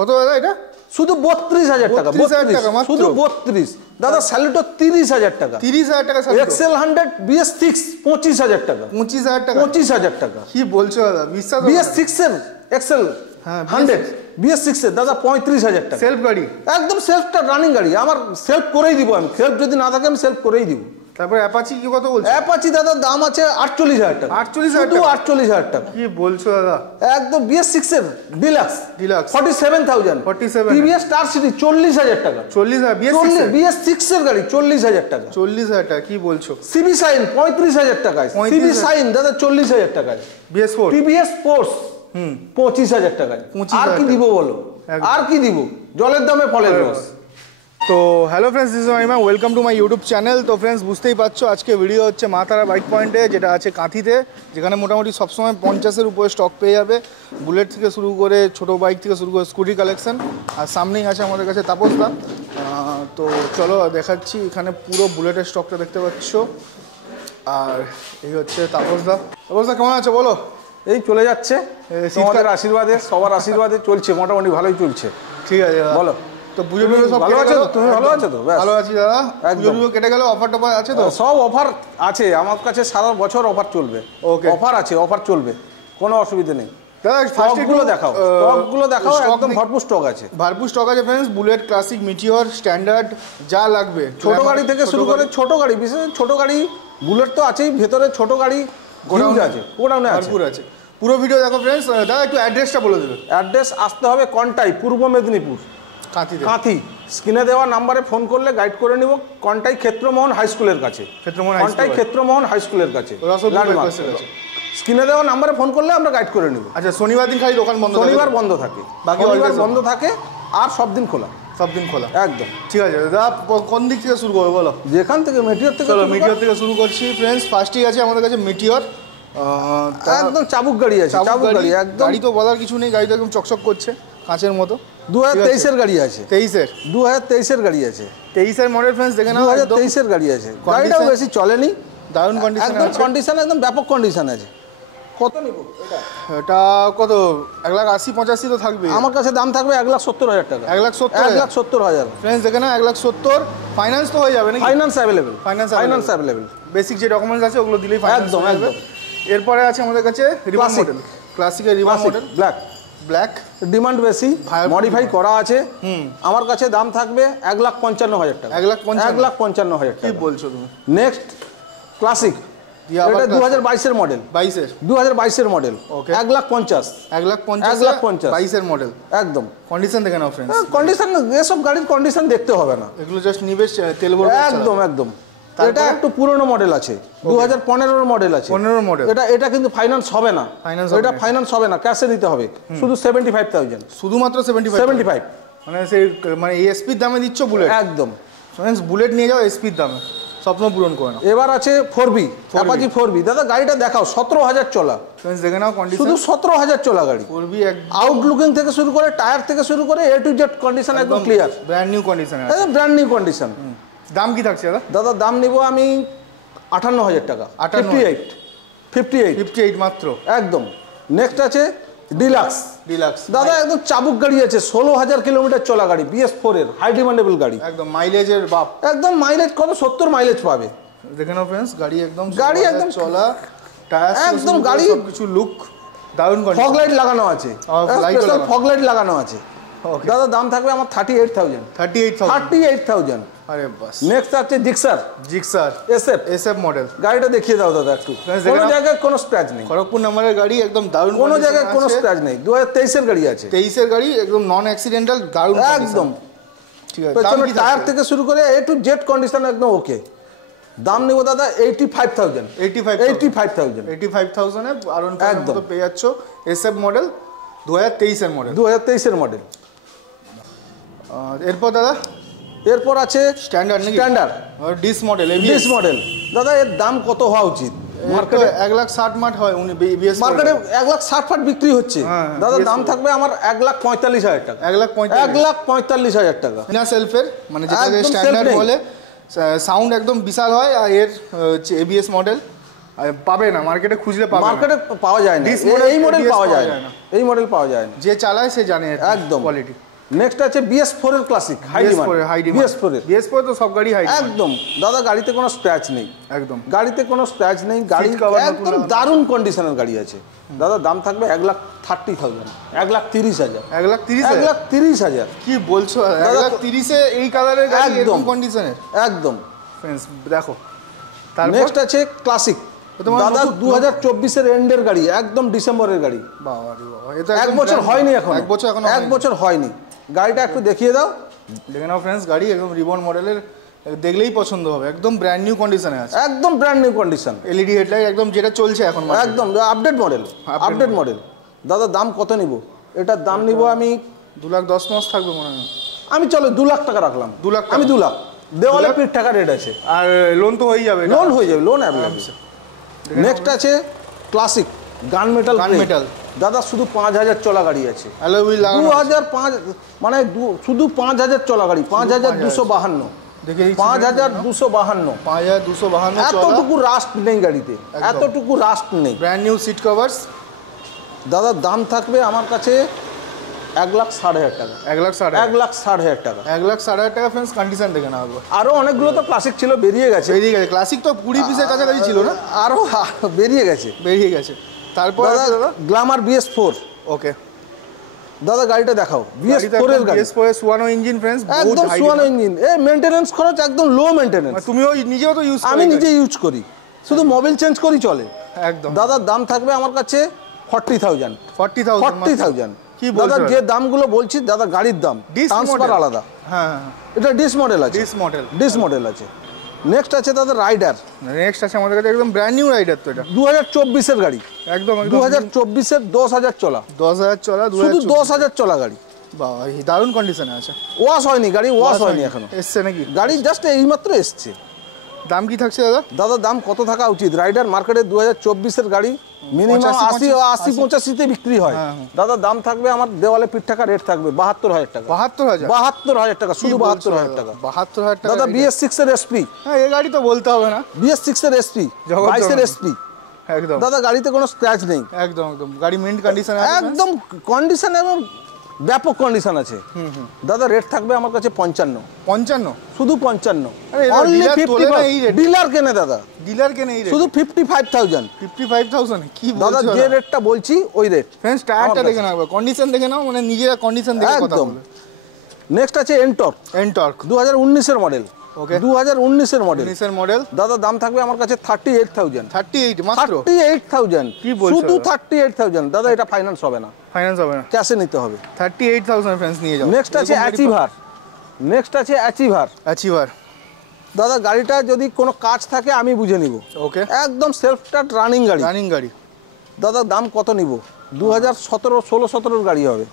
কত দাদা এটা? শুধু 32,000 টাকা। 32,000 টাকা মাত্র, শুধু 32। দাদা স্যালুটো 30,000 টাকা। 30,000 টাকা স্যালুটো। এক্সেল 100 BS6 25,000 টাকা। 25,000 টাকা? 25,000 টাকা। কি বলছো দাদা, বিশ্বাস? BS6 এর এক্সেল 100 BS6 এর দাদা 35,000 টাকা। সেলফ গাড়ি? একদম সেলফটা রানিং গাড়ি, আমার সেলফ করেই দিব আমি। সেলফ যদি না থাকে আমি সেলফ করেই দিব। তারপর অ্যাপাচি কি কত বলছো? অ্যাপাচি দাদা দাম আছে 48,000 টাকা। 48,000 টাকা? 48,000 টাকা। কি বলছো দাদা? একদম BS6 এর ডিলাক্স 47,000। 47। TVS স্টার সিটি 40,000 টাকা। 40,000? BS6 এর গাড়ি 40,000 টাকা। 40,000 টাকা? কি বলছো? সিবি সাইন 35,000 টাকায়। সিবি সাইন দাদা 40,000 টাকায়। BS4 TVS ফোর্স 25,000 টাকায়। আর কি দিব বলো, আর কি দিব? জলের দামে ফলের রস। তো hello friends, this is Maima, welcome to my YouTube channel. তো ফ্রেন্ডস বুঝতেই পারছো আজকে ভিডিও হচ্ছে মা তারা বাইক পয়েন্টে, যেটা আছে কাঁথিতে, যেখানে মোটামুটি সবসময় 50-এর উপরে স্টক পেয়ে যাবে। বুলেট থেকে শুরু করে ছোটো বাইক থেকে শুরু করে স্কুটি কালেকশন। আর সামনেই আছে আমাদের কাছে তাপসদা। তো চলো দেখাচ্ছি, এখানে পুরো বুলেটের স্টকটা দেখতে পাচ্ছ। আর এই হচ্ছে তাপসদা। তাপসদা কেমন আছে বলো? এই চলে যাচ্ছে, তোমাদের আশীর্বাদে, সবার আশীর্বাদে চলছে, মোটামুটি ভালোই চলছে। ঠিক আছে বলো। তো পুজো টুজো সব ভালো আছে? তুমি ভালো আছো তো? ভালো আছি দাদা। পুজো টুজো কেটে গেল, অফার টফার আছে তো? সব অফার আছে আমার কাছে, সারা বছর অফার চলবে। ওকে, অফার আছে, অফার চলবে, কোনো অসুবিধা নেই। দাদা স্টকগুলো দেখাও, স্টকগুলো দেখাও, একদম ভরপুর স্টক আছে। ভরপুর স্টক আছে friends. Bullet, classic, meteor, standard, যা লাগবে। ছোট গাড়ি থেকে শুরু করে ছোট গাড়ি, বিশেষ ছোট গাড়ি, বুলেট তো আছেই, ভেতরে ছোট গাড়ি গোডাউন আছে, গোডাউনে ভরপুর আছে। পুরো ভিডিও দেখো ফ্রেন্ডস। দাদা একটু অ্যাড্রেসটা বলে দেবে। অ্যাড্রেস আসতে হবে কন্টাই, পূর্ব মেদিনীপুর, কাঁথি। স্ক্রিনে দেওয়া নাম্বারে ফোন করলে গাইড করে নিব। কন্টাই ক্ষেত্রমোহন হাই স্কুলের কাছে, কন্টাই ক্ষেত্রমোহন হাই স্কুলের কাছে। স্ক্রিনে দেওয়া নাম্বারে ফোন করলে আমরা গাইড করে নিব। আচ্ছা, শনিবার দিন খালি দোকান বন্ধ? শনিবার বন্ধ থাকে, বাকি বন্ধ থাকে, আর সব দিন খোলা। সব দিন খোলা, একদম। ঠিক আছে দাদা, কোন দিক থেকে শুরু করবো বলো? যেখান থেকে, মিটিওর থেকে। চলো মিটিওর থেকে শুরু করছি ফ্রেন্ডস। ফার্স্টেই আছে আমাদের কাছে মিটিওর। একদম চাবুক গাড়ি আছে, চাবুক গাড়ি একদম। গাড়ি তো বলার কিছু নেই, গাড়ি তো একদম চকচক করছে, কাঁচের মতো। 2023-এর গাড়ি আছে। 2023-এর গাড়ি আছে। 23-এর মডেল ফ্রেন্ডস, দেখে নাও। 2023-এর গাড়ি আছে। গাড়িটাও বেশি চলেনি, দারুণ কন্ডিশন আছে। কন্ডিশন একদম ব্যাপক কন্ডিশন আছে। কত নিব এটা? এটা কত? 1,80-85 তো থাকবে। আমার কাছে দাম থাকবে 1,70,000 টাকা। 1,70,000 ফ্রেন্ডস, দেখে নাও 1,70,000। ফাইন্যান্স তো হয়ে যাবে নাকি? Finance available, finance available. Basic যে ডকুমেন্টস আছে ওগুলো দিলেই ফাইন্যান্স একদম একদম। এরপরে আছে আমাদের কাছে রিবন মডেল, ক্লাসিকের রিবন মডেল, ব্ল্যাক। ডিমান্ড বেশি, মডিফাই করা আছে। আমার কাছে দাম থাকবে 1,55,000 টাকা। 1,55,000 টাকা। কি বলছো তুমি? নেক্সট ক্লাসিক, এটা 2022-এর মডেল। 2022-এর মডেল। 1,50,000। 1,50,000 22-এর মডেল। একদম। কন্ডিশন দেখে নাও ফ্রেন্ডস। কন্ডিশন, এসব গাড়ির কন্ডিশন দেখতে হবে না, এগুলো জাস্ট নিবে, তেল ভরবে। একদম একদম। এটা একটু পুরনো মডেল আছে, 2015-এর মডেল আছে। 15 মডেল। এটা কিন্তু ফাইন্যান্স হবে না, এটা ফাইন্যান্স হবে না, ক্যাশে নিতে হবে। শুধু 75,000, শুধুমাত্র 75। মানে সেই মানে এসপির দামে দিচ্ছ বুলেট? একদম ফ্রেন্ডস, বুলেট নিয়ে যাও এসপির দামে, স্বপ্ন পূরণ করে নাও। এবার আছে 4B, অ্যাপাচি 4B। দাদা গাড়িটা দেখাও, 17,000 চলা। ফ্রেন্ডস দেখে নাও কন্ডিশন, শুধু 17,000 চলা গাড়ি। 4B আউটলুকিং থেকে শুরু করে, টায়ার থেকে শুরু করে, A to Z কন্ডিশন একদম ক্লিয়ার, ব্র্যান্ড নিউ কন্ডিশন আছে, একদম ব্র্যান্ড নিউ কন্ডিশন। দাম কি থাকছে দাদা? দাদা দাম নিব আমি 58,000 টাকা। 58 মাত্র, একদম। নেক্সট আছে ডিলাক্স। দাদা একদম চাবুক গাড়ি আছে, 16,000 কিলোমিটার চলা গাড়ি, BS4-এর হাই ডিমান্ডেবল গাড়ি, একদম মাইলেজের বাপ। একদম মাইলেজ কত? 70 মাইলেজ পাবে। দেখে নাও ফ্রেন্ডস, গাড়ি একদম চলা, টায়ার একদম গাড়ি কিছু লুক দারুণ। ফগ লাইট লাগানো আছে, স্পেশাল ফগ লাইট লাগানো আছে। দাদা দাম থাকবে আমার 38,000। আরে বাস। নেক্সট আছে জিক্সার SF মডেল। গাড়িটা দেখিয়ে দাও দাদা একটু। কোনো জায়গায় কোনো স্ক্র্যাচ নেই, খড়গপুর নাম্বারের গাড়ি, একদম দারুণ, কোনো জায়গায় কোনো স্ক্র্যাচ নেই। 2023-এর গাড়ি আছে। 23-এর গাড়ি, একদম নন অ্যাক্সিডেন্টাল, দারুণ একদম। ঠিক আছে, টায়ার থেকে শুরু করে A to Z কন্ডিশন একদম ওকে। দাম নিব দাদা 85,000। 85,000 এ আরন একদম পেয়ে যাচ্ছ। SF মডেল, 2023-এর মডেল। 2023-এর মডেল। এরপর দাদা, এরপর আছে স্ট্যান্ডার্ড ডিস মডেল। দাদা এর দাম কত হওয়া উচিত? মার্কেটে 1,60,000 মাঠ হয়, মার্কেটে 1,60,000 বিক্রি হচ্ছে। দাদা দাম থাকবে আমার 1,45,000 টাকা। 1,45,000 টাকা। না সেলফের, মানে যেটাকে স্ট্যান্ডার্ড বলে, সাউন্ড একদম বিশাল হয়। আর এর ABS মডেল পাবে না মার্কেটে, খুঁজলে পাবে না, মার্কেটে পাওয়া যায় না। এই মডেল পাওয়া যায় না, এই মডেল পাওয়া যায় না। যে চালায় সে জানে একদম কোয়ালিটি। নেক্সট আছে BS4 এর ক্লাসিক হাই ডিমান্ড। BS4 তো সব গাড়ি হাই একদম দাদা, গাড়িতে কোনো স্ক্র্যাচ নেই, একদম গাড়িতে কোনো স্ক্র্যাচ নেই, গাড়ি একদম দারুণ কন্ডিশনের গাড়ি আছে। দাদা দাম থাকবে 1,30,000, 1,30,000, 1,30,000। কি বলছো 1,30,000 এ এই কালারের গাড়ি এরকম কন্ডিশনের? একদম फ्रेंड्स দেখো। তারপর নেক্সট আছে ক্লাসিক দাদা 2024 এর এন্ডের গাড়ি, একদম ডিসেম্বরের গাড়ি। বাবা রে বাবা, এটা এক বছর হয়নি এখন, এক বছর হয়নি। গাড়িটা একটু দেখিয়ে দাও। দেখে নাও फ्रेंड्स, গাড়ি একদম রিবন মডেলের, দেখলেই পছন্দ হবে, একদম ব্র্যান্ড নিউ কন্ডিশনে আছে, একদম brand new condition. LED headlight, একদম যেটা চলছে এখন, একদম আপডেট মডেল। দাদা দাম কত নিব? এটার দাম নিব আমি 2,10,000 থাকবে মনে হয়। আমি চলো 2 লাখ টাকা রাখলাম। 2 লাখ? আমি 2 লাখ, দেওয়ালে পিঠ টাকা রেট আছে, আর লোন তো হয়ে যাবে, লোন অ্যাভেলেবল। নেক্সট আছে ক্লাসিক গান মেটাল। দাদা শুধু 5,000 চলা গাড়ি আছে, 2005 মানে শুধু 5,000 চলা গাড়ি, 5,252, 5,252। এতটুকু রাস্ট নেই গাড়িতে, এতটুকু রাস্ট নেই। Brand new seat covers. দাদা দাম থাকবে আমার কাছে 1,60,000 টাকা। 1,60,000 টাকা। 1,60,000 টাকা फ्रेंड्स, কন্ডিশন দেখে নাও। আরো অনেকগুলো তো ক্লাসিক ছিল, বেরিয়ে গেছে। ক্লাসিক তো 20 পিসের কাছাকাছি ছিল না? আরো বেরিয়ে গেছে। তারপর দাদা গ্ল্যামার BS4। ওকে দাদা গাড়িটা দেখাও, BS4 এর গাড়ি, BS4 এর সুয়ানো ইঞ্জিন फ्रेंड्स, একদম সুয়ানো ইঞ্জিন। এই মেইনটেনেন্স খরচ একদম লো মেইনটেনেন্স। তুমিও নিজেও তো ইউজ করো? আমি নিজে ইউজ করি, শুধু মোবিল চেঞ্জ করি চলে। একদম। দাদা দাম থাকবে আমার কাছে 40,000। 40,000 কি দাদা, যে দামগুলো বলছি দাদা গাড়ির দাম, ট্রান্সফার আলাদা। হ্যাঁ, এটা ডিস মডেল আছে, ডিস মডেল আছে। নেক্সট আছে দাদা রাইডার। নেক্সট আছে আমাদের কাছে একদম ব্র্যান্ড নিউ রাইডার, তো এটা 2024 এর গাড়ি, একদম 2024 এর 10,000 চলা, 10,000 চলা, শুধু 10,000 চলা গাড়ি। বাবা, এই দারুণ কন্ডিশনে আছে। ওয়াশ হয়নি গাড়ি, ওয়াশ হয়নি এখনো, এসছে নাকি গাড়ি? জাস্ট এইমাত্র এসছে। দাম কি থাকছে দাদা? দাদা দাম কত থাকা উচিত? রাইডার মার্কেটে 2024 এর গাড়ি মিনিমাম 80-85 বিক্রি হয়। দাদা দাম থাকবে আমার দেওয়ালে পিঠ টাকা রেট থাকবে 72,000 টাকা। 72,000 টাকা, শুধু 72,000 টাকা। 72,000 টাকা দাদা BS6 এর SP। হ্যাঁ, এই গাড়ি তো বলতে হবে না, BS6 এর SP, 22 এর SP। একদম দাদা গাড়িতে কোনো স্ক্র্যাচ নেই, একদম গাড়ি মিন্ট কন্ডিশন আছে, একদম কন্ডিশন এবং ব্যাপক কন্ডিশন আছে। দাদা রেট থাকবে আমার কাছে 55, শুধু 55। অনলি 50 ডিলার কেনে দাদা, শুধু 55,000। কি দাদা যে রেটটা বলছি ওই রেট। फ्रेंड्स টায়ারটা দেখে নাও, কন্ডিশন দেখে নাও, মানে নিজেরা কন্ডিশন দেখে কথা বলো। নেক্সট আছে এনটর্ক 2019 এর মডেল। ওকে, 2019 এর মডেল। দাদা দাম থাকবে আমার কাছে 38,000। 38 মাত্র? 38,000, কি বলছো? শুধু 38,000। দাদা এটা ফাইন্যান্স হবে না, ক্যাশে নিতে হবে। 38,000 फ्रेंड्स নিয়ে যাও। নেক্সট আছে অ্যাচিভার। দাদা গাড়িটা যদি কোনো কাজ থাকে আমি বুঝে নিব। ওকে, একদম সেলফ স্টার্ট রানিং গাড়ি। দাদা দাম কত নিব? 2017-16 গাড়ি হবে।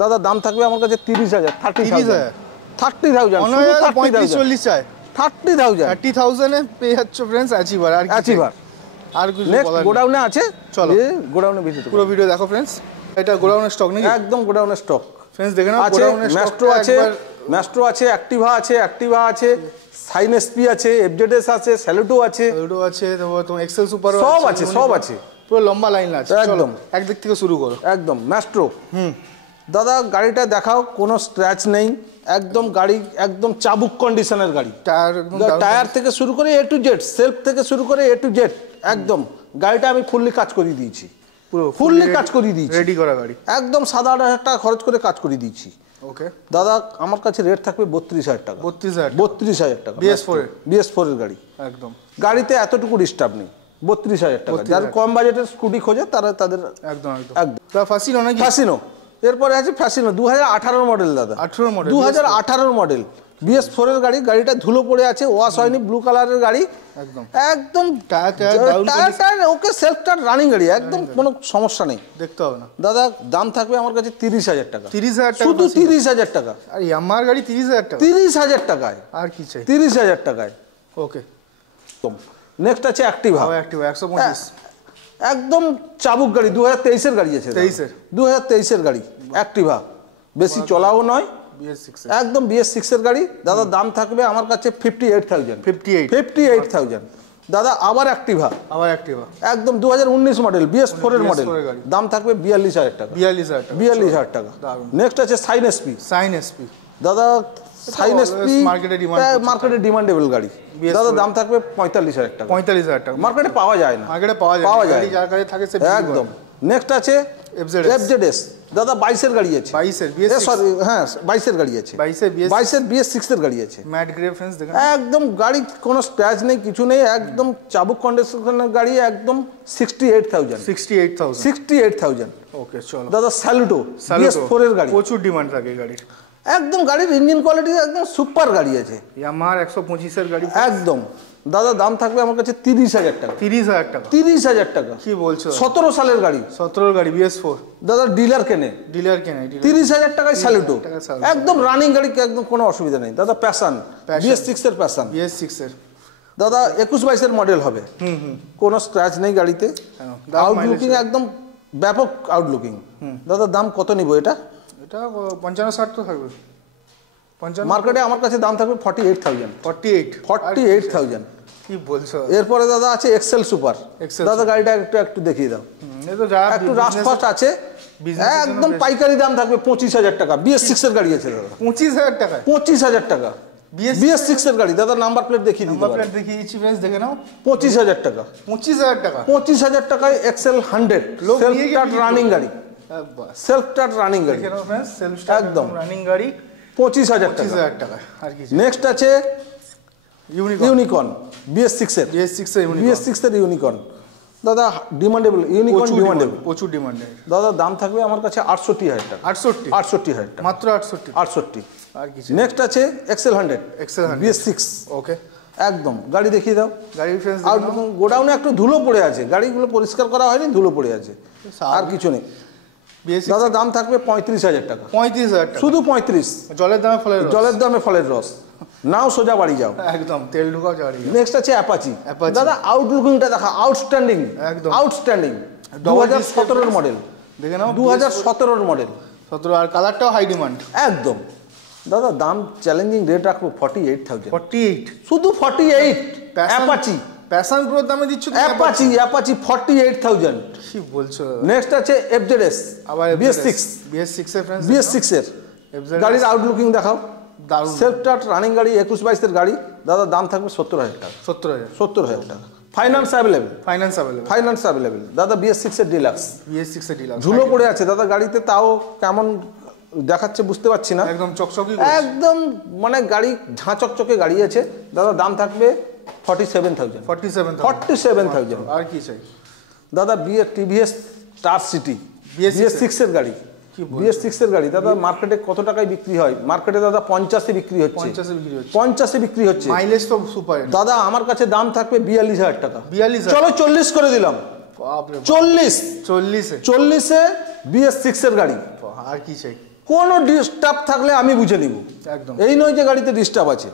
দাদা দাম থাকবে আমার কাছে 30,000। 30,000 35-40 চাই। 30,000 এ পেয়ে যাচ্ছ फ्रेंड्स অ্যাচিভার। আর কিছু নেক্সট গোডাউনে আছে, চলো গোডাউনে ভিজিট পুরো ভিডিও দেখো फ्रेंड्स। এটা গোডাউনের স্টক নাকি? একদম গোডাউনের স্টক फ्रेंड्स দেখে নাও। গোডাউনের ম্যাস্ট্রো আছে, অ্যাক্টিভা আছে, সাইন SP আছে, FZS আছে, স্যালুটো আছে, তোমার এক্সেল সুপার সব আছে। পুরো লম্বা লাইন আছে। একদম একদিক থেকে শুরু করো। একদম ম্যাস্ট্রো। দাদা গাড়িটা দেখাও, কোনো স্ক্র্যাচ নেই, একদম গাড়ি একদম চাবুক কন্ডিশনের গাড়ি। টায়ার থেকে শুরু করে A to Z, সেলফ থেকে শুরু করে A to Z, একদম গাড়িটা আমি ফুললি কাজ করে দিয়েছি, ফুললি কাজ করে দিয়েছি, রেডি করা গাড়ি। একদম 7,000 টাকা খরচ করে কাজ করে দিয়েছি। ওকে দাদা আমার কাছে রেট থাকবে 32,000 টাকা। 32,000 টাকা BS4 এর গাড়ি। একদম গাড়িতে এতটুকু ডিস্টার্ব নেই। 32,000 টাকা। যারা কম বাজেটের স্কুটি খোঁজে তাদের একদম ফাসিনো নাকি? ফাসিনো। এরপরে আছে ফ্যাসিনো 2018 মডেল দাদা। 2018 মডেল BS4 এর গাড়ি। গাড়িটা ধুলো পড়ে আছে, ওয়াশ হয়নি, ব্লু কালারের গাড়ি। একদম টায়ার ওকে, সেলফ স্টার্ট রানিং গাড়ি, একদম কোনো সমস্যা নেই, দেখতে হবে না। দাদা দাম থাকবে আমার কাছে 30,000 টাকা। 30,000 টাকা, শুধু 30,000 টাকা। আর আমার গাড়ি 30,000 টাকা? 30,000 টাকায় আর কি চাই? 30,000 টাকায়। ওকে, নেক্সট আছে অ্যাক্টিভা 125, একদম চাবুক গাড়ি। 2023 এর গাড়ি আছে, 2023 এর গাড়ি অ্যাক্টিভা, বেশি চলাও নয়, একদম BS6 এর গাড়ি। দাদা দাম থাকবে আমার কাছে 58,000। দাদা আবার অ্যাক্টিভা, একদম 2019 মডেল, BS4 এর মডেল, দাম থাকবে 42,000 টাকা। 42,000 টাকা। নেক্সট আছে সাইন এসপি। দাদা সাইন এসপি মার্কেটে ডিমান্ডেবল গাড়ি, দাদা দাম থাকবে 45,000 টাকা। মার্কেটে পাওয়া যায় না, পাওয়া যায় একদম। নেক্সট আছে FZS, দাদা 22 এর গাড়ি আছে, 22 এর গাড়ি আছে, 22 এর BS6 এর গাড়ি আছে, ম্যাট গ্রে ফ্রেন্ডস দেখেন, একদম গাড়ি কোনো স্ক্র্যাচ নেই, কিছু নেই, একদম চাবুক কন্ডিশনের গাড়ি, একদম 68,000। ওকে চলো দাদা স্যালুটো BS4 এর গাড়ি, প্রচুর ডিমান্ড থাকে গাড়ির, একদম গাড়ির ইঞ্জিন কোয়ালিটি একদম সুপার গাড়ি আছে। ইয়ামাহার 125 এর গাড়ি একদম, দাদা দাম থাকবে আমার কাছে 30,000 টাকা। 30,000 টাকা কি বলছো? 17 সালের গাড়ি, 17 গাড়ি BS4, দাদা ডিলার কেনে 30,000 টাকায় স্যালুটো, একদম রানিং গাড়ি, একদম কোনো অসুবিধা নেই। দাদা প্যাশন BS6 এর প্যাশন, দাদা 21-22 এর মডেল হবে, কোনো স্ক্র্যাচ নেই গাড়িতে, আউটলুকিং একদম ব্যাপক আউটলুকিং। দাদা দাম কত নিব এটা? 55-60 তো থাকবে মার্কেটে, আমার কাছে দাম থাকবে 48,000। কি বলছো? এরপরে দাদা আছে এক্সেল সুপার, দাদা গাড়িটা একটু দেখিয়ে দাও, একটু রাস্ট ফাস্ট আছে, একদম পাইকারি দাম থাকবে 25,000 টাকা। BS6 এর গাড়ি আছে দাদা, 25,000 টাকা। BS6 এর গাড়ি, দাদা নাম্বার প্লেট দেখিয়ে দিতে পারেন, দেখিয়েছি फ्रेंड्स, দেখে নাও। 25,000 টাকা। 25,000 টাকায় এক্সেল 100 সেলফ স্টার্ট রানিং গাড়ি, একদম রানিং গাড়ি, 25,000 টাকা। নেক্সট আছে ইউনিকর্ন BS6 এর, ইউনিকর্ন, দাদা ডিমান্ডেবল, ইউনিকর্ন ডিমান্ডেবল, প্রচুর ডিমান্ডেড। দাদা দাম থাকবে আমার কাছে 68,000 টাকা। 68,000 টাকা মাত্র 68। আর কিছু। নেক্সট আছে এক্সেল 100 BS6। ওকে, একদম গাড়ি দেখিয়ে দাও। গাড়ি ফ্রেন্ডস, আর গোডাউনে একটু ধুলো পড়ে আছে, গাড়িগুলো পরিষ্কার করা হয়নি, ধুলো পড়ে আছে, আর কিছু নেই। দাদা দাম থাকবে 35,000 টাকা। 35,000 টাকা, শুধু 35। জলের দামে ফলের রস, নাও সোজা বাড়ি যাও, একদম তেল ঢুকাও বাড়ি। নেক্সট আছে অ্যাপাচি, দাদা আউটলুকিংটা দেখা আউটস্ট্যান্ডিং, একদম আউটস্ট্যান্ডিং। 2017 এর মডেল, দেখে নাও, 2017 এর মডেল, 17, আর কালারটাও হাই ডিমান্ড একদম। দাদা দাম চ্যালেঞ্জিং রেট রাখবো 48,000। 48, শুধু 48। অ্যাপাচি প্যাশন প্রোর দামে দিচ্ছ? অ্যাপাচি 48,000। কি বলছো? নেক্সট আছে FZS, আবার BS6 এর फ्रेंड्स, BS6 এর গাড়ির আউটলুকিং দেখাও, দারুণ সেলফ স্টার্ট রানিং গাড়ি, 21-22 এর গাড়ি, দাদা দাম থাকবে 70,000 টাকা। 70,000 টাকা। ফাইন্যান্স অ্যাভেলেবেল, দাদা BS6 এর ডিলাক্স, ঝুলো পড়ে আছে দাদা গাড়িতে, তাও কেমন দেখাচ্ছে বুঝতে পারছি না, একদম চকচকে, একদম মানে গাড়ি ঝাঁচকচকে গাড়ি আছে, দাদা দাম থাকবে 47,000। আর কি চাই? দাদা TVS স্টার সিটি BS6 এর গাড়ি, BS6 এর গাড়ি, দাদা মার্কেটে কত টাকায় বিক্রি হয়? মার্কেটে দাদা 50-এ বিক্রি হচ্ছে, 50-এ বিক্রি হচ্ছে। মাইলেজ তো সুপার। দাদা আমার কাছে দাম থাকবে 42,000 টাকা। 42, চলো 40 করে দিলাম। 40-এ BS6 এর গাড়ি। আর কি চাই? কোনো ডিস্টার্ব থাকলে আমি বুঝে নিব, একদম। এই নয় যে গাড়িতে ডিস্টার্ব আছে।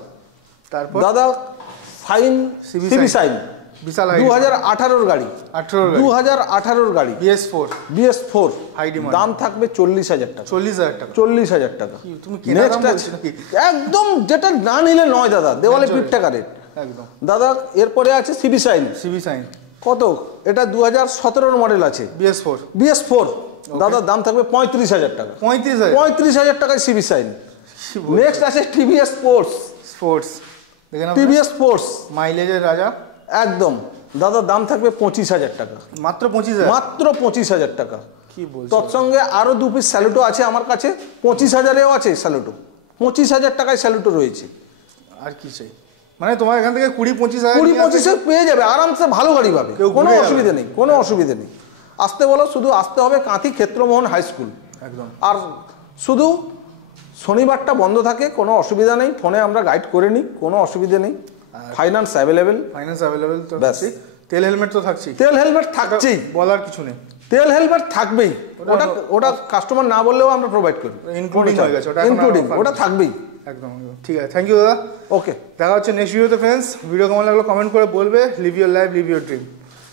তারপর দাদা সিবি সাইন, 2018 গাড়ি, 2018 গাড়ি, BS4 দাম থাকবে 40,000 টাকা। 40,000 টাকা। একদম যেটা না নিলে নয় দাদা, দেওয়ালে পিঠ টাকা রেট, একদম। দাদা এরপরে আছে সিবি সাইন, কত? এটা 2017 মডেল আছে, BS4, দাদা দাম থাকবে 35,000 টাকা। 35,000 টাকায় সিবি সাইন। নেক্সট আছে TVS স্পোর্টস, TVS স্পোর্টস মাইলেজের রাজা, একদম। দাদা দাম থাকবে 25,000 টাকা। মাত্র 25,000 টাকা। কি বলছো? তৎসঙ্গে আরো 2 পিস স্যালুটো আছে আমার কাছে, 25,000-এও আছে স্যালুটো, 25,000 টাকায় স্যালুটো রয়েছে। আর কি চাই? মানে তোমার এখান থেকে 20-25,000 পেয়ে যাবে আরামসে, ভালো গাড়ি পাবে, কোনো অসুবিধা নেই। আসতে বলো, শুধু আসতে হবে কাঁথি ক্ষেত্রমোহন হাই স্কুল, একদম। আর শুধু শনিবারটা বন্ধ থাকে, কোনো অসুবিধা নেই, ফোনে আমরা গাইড করে নিই, কোনো অসুবিধা নেই। ফাইন্যান্স অ্যাভেলেবেল তো ব্যাস। তেল হেলমেট তো থাকছেই, বলার কিছু নেই, তেল হেলমেট থাকবেই, ওটা কাস্টমার না বললেও আমরা প্রোভাইড করি, ইনক্লুডিং হয়ে গেছে, ওটা থাকবেই, একদম। ঠিক আছে, থ্যাংক ইউ দাদা। ওকে, দেখা হচ্ছে নেক্সট ভিডিওতে ফ্রেন্ডস। ভিডিও কেমন লাগলো কমেন্ট করে বলবে। Live your life, live your dream.